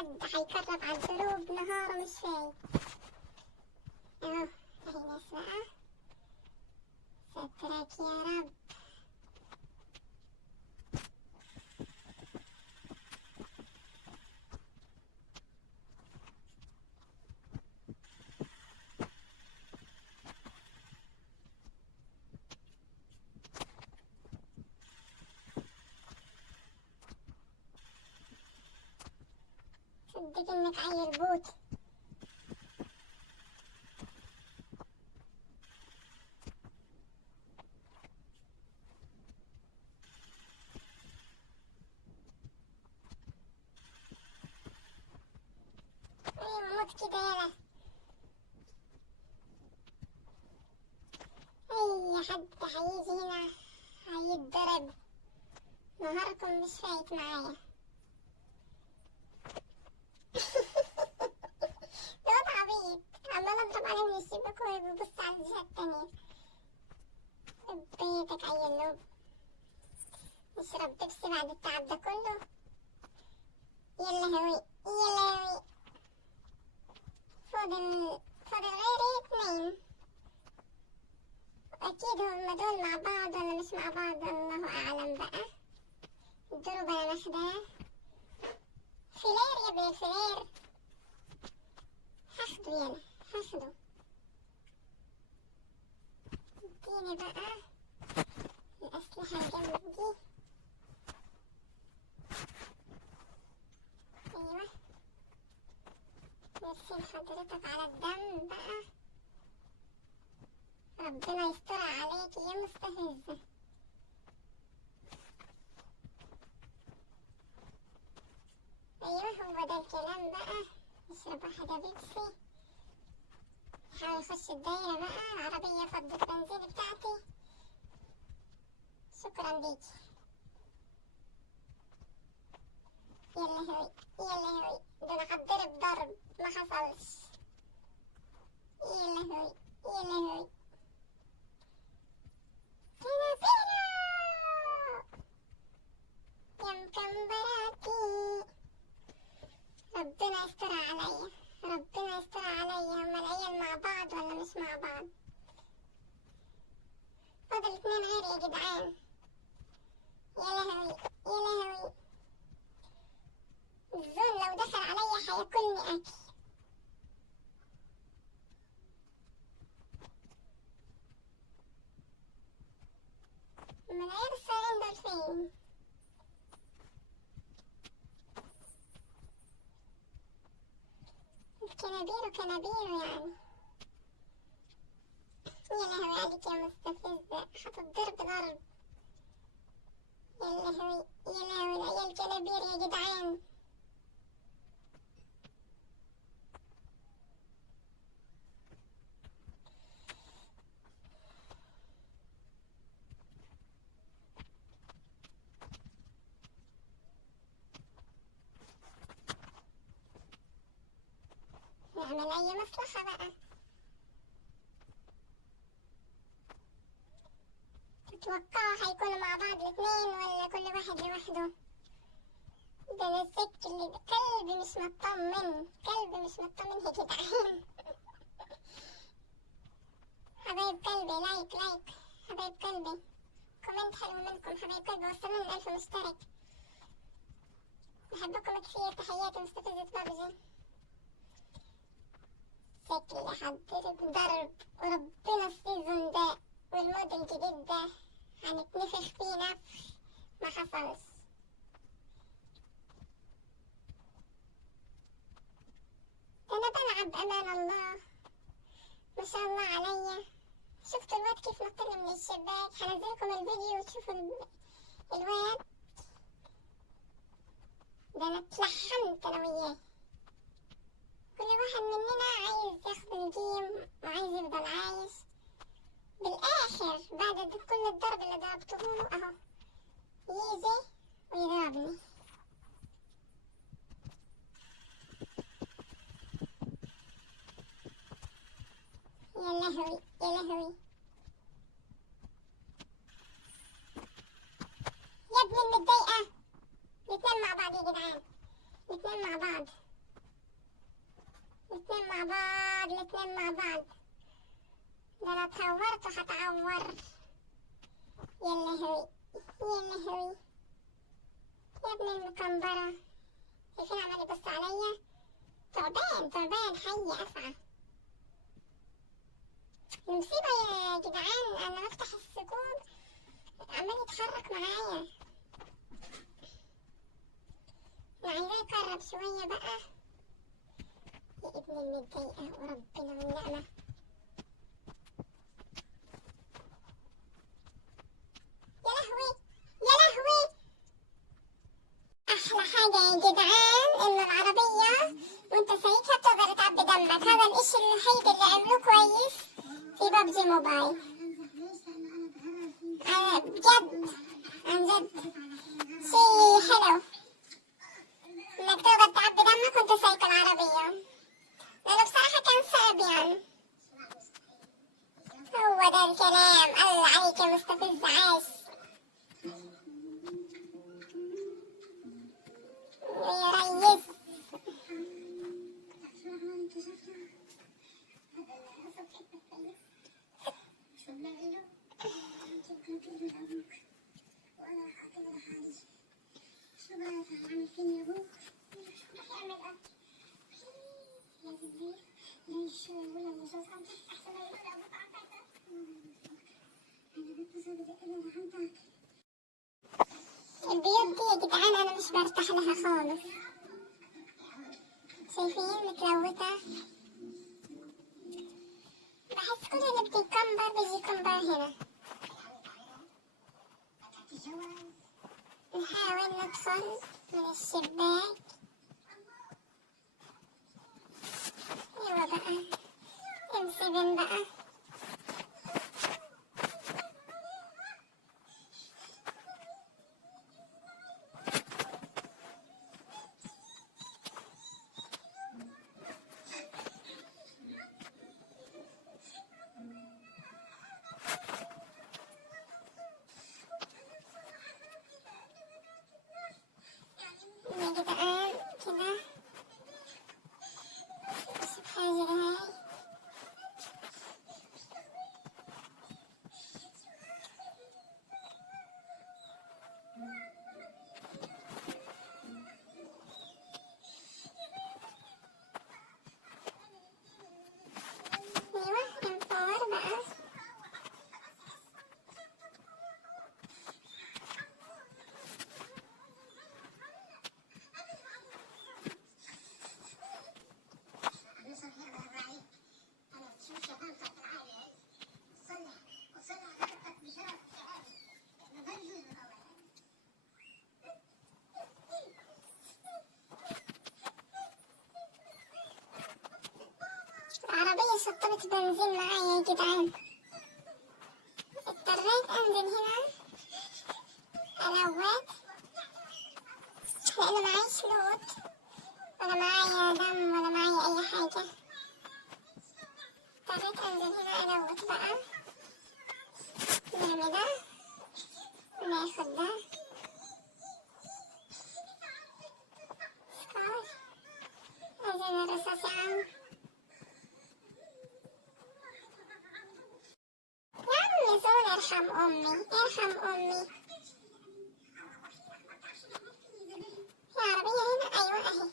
حد حيقرب على الدروب نهار ومش فايق. اهو اهي ناس بقى، سترك يا رب. صدق انك عيل بوت. ايوه موت كده يلا. اي حد هيجي هنا هيتضرب، نهاركم مش فايت معايا. ده واد عبيط عمال اضرب عليه من الشباك وهو بيبص على الجهة التانية. بيتك عيل نوب، نشرب بيبسي بعد التعب ده كله. يلا هوي يلا هوي. فاضل غيري 2. أكيد هما دول مع بعض ولا مش مع بعض، الله أعلم بقى. الدروب أنا واخداه. فلير يا ابني الفلير، هاخده يلا هاخده. اديني بقى الأسلحة الجنب دي. أيوة نرسم حضرتك على الدم بقى. ربنا يستر عليك يا مستفزة. ايوه هو ده الكلام بقى. نشرب واحدة بيبسي، نحاول نخش الدايرة بقى. العربية فضت البنزين بتاعتي، شكرا ليكي. يلا هوي يلا هوي، ده انا هتضرب ضرب ما حصلش. يلا هوي يلا هوي. كنافيرو يا مكمبراتي. ربنا يستر عليا ربنا يستر عليا. هما العيال مع بعض ولا مش مع بعض؟ فاضل 2 غير يا جدعان. يا لهوي يا لهوي. الزون لو دخل عليا هياكلني اكل. هما العيال الصغيرين دول فين؟ كنابيرو كنابيرو يعني. يا لهوي عليك يا مستفزة، هتضرب ضرب. يا لهوي يا لهوي العيال كنابير يا جدعان. نعمل أي مصلحة بقى. تتوقعوا هيكونوا مع بعض الاتنين ولا كل واحد لوحده؟ ده أنا السك اللي قلبي مش مطمن، قلبي مش مطمن يا جدعان. حبايب قلبي لايك لايك، حبايب قلبي كومنت حلو منكم حبايب قلبي. وصلنا ل1000 مشترك. بحبكم كثير، تحياتي مستفزة بابجي. شكلي هتضرب ضرب، وربنا السيزون ده والمود الجديد ده هنتنفخ فيه نفخ ما حصلش. ده انا بلعب امان الله ما شاء الله عليا. شفتوا الواد كيف نطلع من الشباك؟ هنزلكم الفيديو وتشوفوا الواد ده. انا اتلحمت انا وياه. كل واحد مننا عايز ياخد الجيم وعايز يفضل عايش. بالاخر بعد كل الضرب اللي ضربته له اهو يجي ويضربني. يا لهوي يا لهوي يا ابن المتضايقة. الاتنين مع بعض يا جدعان، الاتنين مع بعض. الاتنين مع بعض، الاتنين مع بعض. ده انا اتهورت وهتعور. يا لهوي يا لهوي يا ابن المكمبرة. شايفين عمال يبص عليا؟ تعبان تعبان حي أسعى. المصيبة يا جدعان أنا بفتح السكوب عمال يتحرك معايا. أنا عايزاه يقرب شوية بقى. يا ابن المتضايقة وربنا والنعمة. يا لهوي يا لهوي. أحلى حاجة يا جدعان إن العربية وأنت سايقها بتقدر تعبي دمك. هذا الإشي الوحيد اللي عملوه كويس في ببجي موبايل. بجد عن جد شي حلو إنك تقدر تعبي دمك وأنت سايق العربية، لأنه بصراحة كان صعب يعني. هو ده الكلام. الله عليك يا مستفز عاش. يا ريس البيوت دي يا جدعان أنا مش برتاح لها خالص. شايفين متلوثة؟ بحس كل اللي بيكمبر بيجي يكمبر هنا. نحاول ندخل من الشباك. ايوه بقى M7 بقى. يا جدعان كده بس بحاجة هاي. ايوه M4 بقى. العربية شطبت بنزين معايا يا جدعان. اضطريت انزل هنا الوت لانه معيش لوت ولا معايا دم ولا معايا اي حاجة. اضطريت انزل هنا الوت بقى. نرمي ده وناخد ده سكار. عايزين الرصاص يا عم. يا عم زول ارحم امي ارحم امي. في عربية هنا ايوه اهي.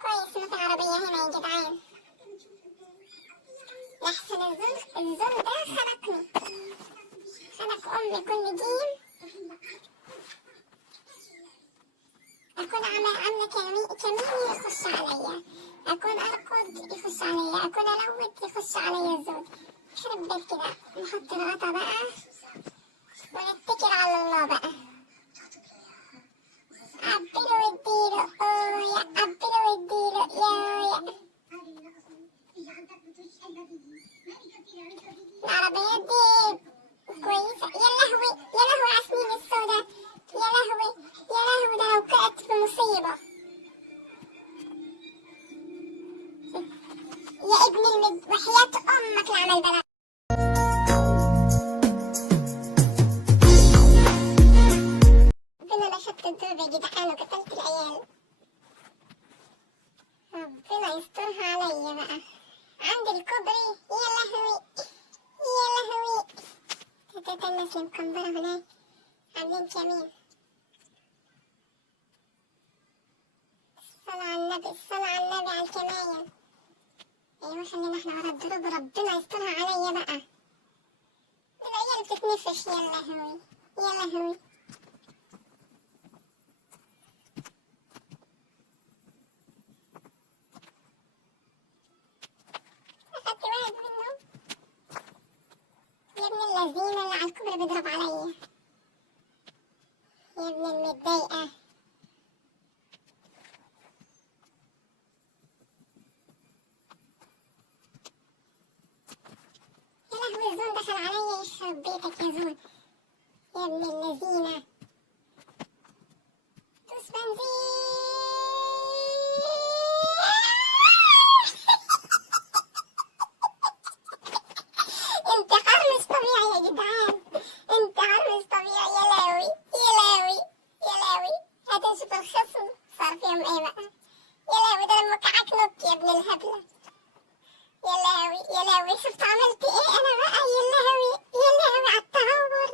كويس انه في عربية هنا يا جدعان. لحسن الزول ده خنقني. خنق امي كل جيم. اكون عاملة كمين يخش عليا. اكون اركض يخش عليا. اكون الوت يخش عليا الزول. يخرب بيت كده. نحط الغطا بقى ونتكل على الله بقى. عبله واديله يا عبله واديله يا العربيات دي كويسة. يا لهوي يا لهوي على سنين السودا. يا لهوي يا لهوي ده لو وقعت في مصيبة. يا ابن وحياة أمك لعمل بلاء. ربنا لا شط الدوب يا جدعان وقتلت العيال. ربنا يسترها عليا بقى. عند الكوبري يا لهوي يا لهوي. تتت الناس اللي مكمبرة هناك عاملين كمين. الصلاة على النبي الصلاة على النبي على الكماين. ايوه خلينا احنا ورا الدروب ربنا يسترها عليا بقى. العيال بتتنفش يا لهوي يا لهوي. أخدت واحد منهم يا ابن اللذينة اللي على الكوبري بيضرب عليا يا ابن المتضايقة. يا لهوي زون دخل عليا يخرب بيتك يا زون يا ابن اللذينة. دوس بنزين. انتحار مش طبيعي يا جدعان انتحار مش طبيعي. يا لاوي يا لاوي يا لاوي. هتنشف الخصم صار فيهم ايه بقى. يا لاوي ده لما كعك نط يا ابن الهبلة. يا لاوي يا لاوي شفت عملت ايه انا بقى. يا لاوي يا لاوي على التهور.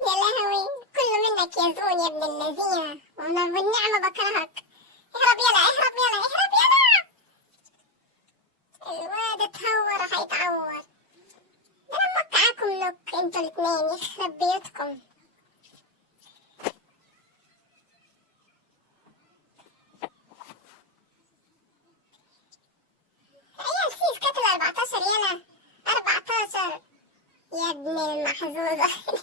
يا لهوي كله منك يا زون يا ابن اللذينة. وانا بالنعمة بكرهك. اهرب يلا اهرب يلا اهرب يلا. الواد اتهور هيتعور. ده انا موقعاكم لوك انتوا الاتنين يخرب بيوتكم. عيال سيس كتل 14 يلا 14 يا ابن المحظوظة.